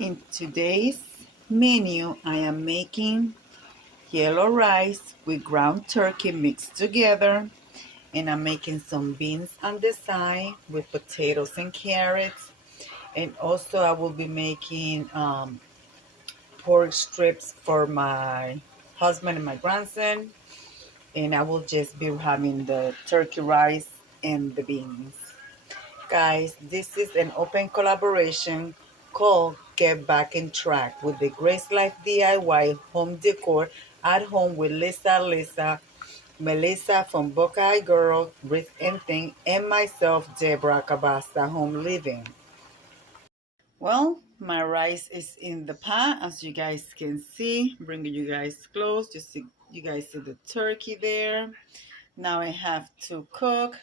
In today's menu, I am making yellow rice with ground turkey mixed together, and I'm making some beans on the side with potatoes and carrots. And also, I will be making pork strips for my husband and my grandson. And I will just be having the turkey rice and the beans. Guys, this is an open collaboration called Get Back in Track with the Grace Life DIY home decor at home with Lisa, Melissa from Buckeye Girl, Ruth Thing, and myself, Deborah Cabasta, Home Living. Well, my rice is in the pot, as you guys can see. Bringing you guys close, just see, you guys see the turkey there. Now I have to cook.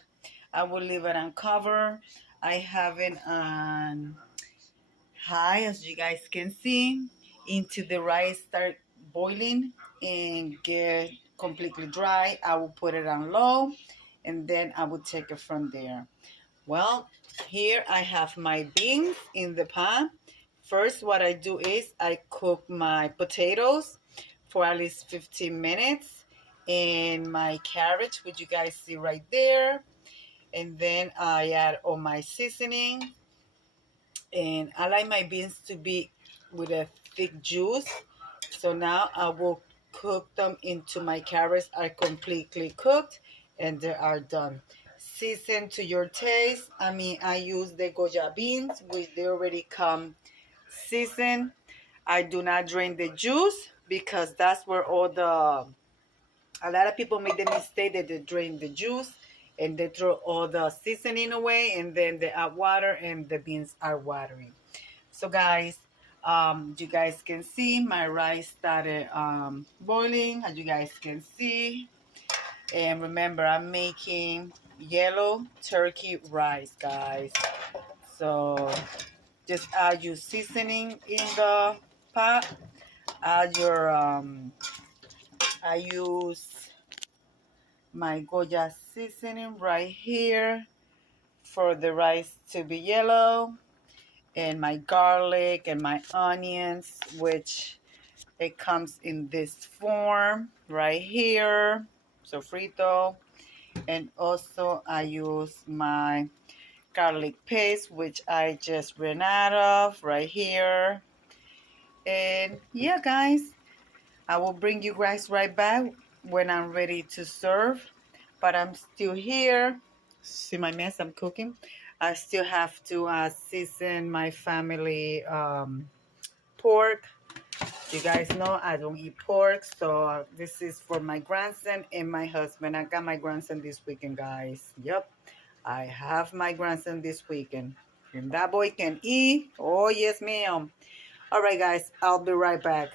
I will leave it on cover. I have it on high, as you guys can see, until the rice start boiling and get completely dry. I will put it on low, and then I will take it from there. Well, here I have my beans in the pan. First, what I do is I cook my potatoes for at least 15 minutes and my carrots, which you guys see right there. And then I add all my seasoning, and I like my beans to be with a thick juice. So now I will cook them into my carrots are completely cooked and they are done. Season to your taste. I use the Goya beans, which they already come seasoned. I do not drain the juice because that's where a lot of people make the mistake that they drain the juice and they throw all the seasoning away, and then they add water and the beans are watery. So guys, you guys can see my rice started boiling, as you guys can see. And remember, I'm making yellow turkey rice, guys. So just add your seasoning in the pot. Add your I use my Goya seasoning right here for the rice to be yellow, and my garlic and my onions, which it comes in this form right here, sofrito. And also I use my garlic paste, which I just ran out of right here. And yeah, guys, I will bring you guys right back when I'm ready to serve. But I'm still here. See my mess, I'm cooking. I still have to season my family pork. You guys know I don't eat pork, so this is for my grandson and my husband. I got my grandson this weekend, guys. Yep, I have my grandson this weekend. And that boy can eat. Oh, yes, ma'am. All right, guys, I'll be right back.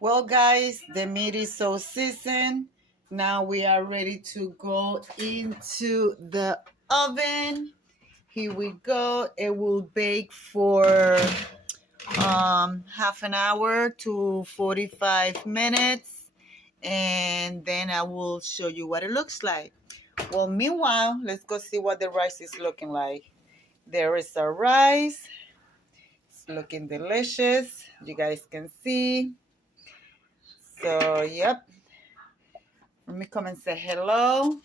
Well, guys, the meat is so seasoned. Now we are ready to go into the oven. Here we go. It will bake for half an hour to 45 minutes. And then I will show you what it looks like. Well, meanwhile, let's go see what the rice is looking like. There is our rice. It's looking delicious. You guys can see. So, yep. Let me come and say hello.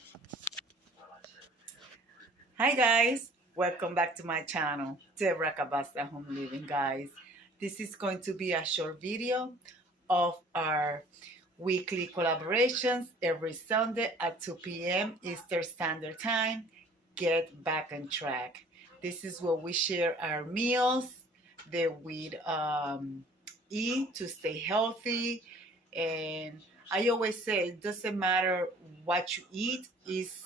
Hi, guys. Welcome back to my channel, Deborah Cabasta Home Living, guys. This is going to be a short video of our weekly collaborations every Sunday at 2 p.m. Eastern Standard Time. Get back on track. This is where we share our meals that we eat to stay healthy. And I always say it doesn't matter what you eat, is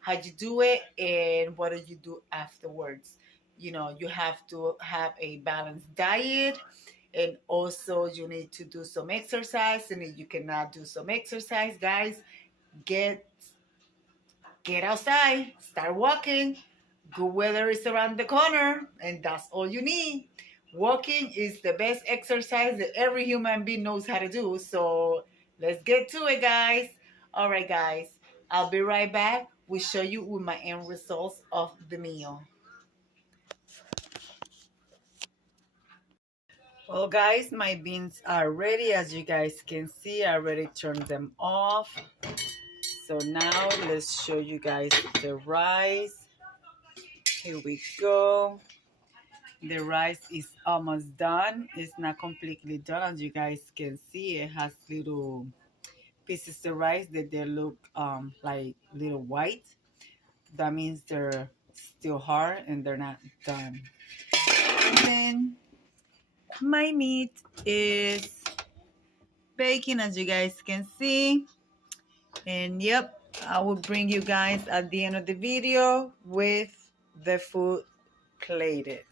how you do it and what do you do afterwards. You know, you have to have a balanced diet, and also you need to do some exercise. And if you cannot do some exercise, guys, get outside, start walking. Good weather is around the corner, and that's all you need. Walking is the best exercise that every human being knows how to do. So let's get to it, guys. All right, guys, I'll be right back. We'll show you with my end results of the meal. Well, guys, my beans are ready. As you guys can see, I already turned them off. So now let's show you guys the rice. Here we go. The rice is almost done. It's not completely done. As you guys can see, it has little pieces of rice that they look like little white. That means they're still hard and they're not done. And then my meat is baking, as you guys can see. And yep, I will bring you guys at the end of the video with the food plated.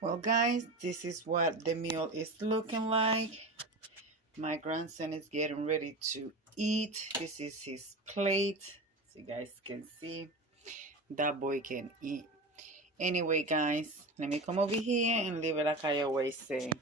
Well, guys, this is what the meal is looking like. My grandson is getting ready to eat. This is his plate. As you guys can see, that boy can eat. Anyway, guys, let me come over here and leave it like I always say.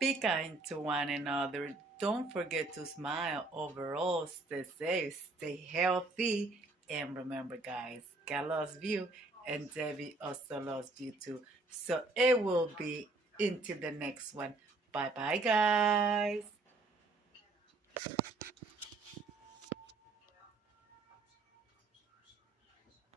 Be kind to one another. Don't forget to smile. Overall, stay safe, stay healthy. And remember, guys, God loves you and Debbie also loves you too. So it will be into the next one. Bye-bye, guys.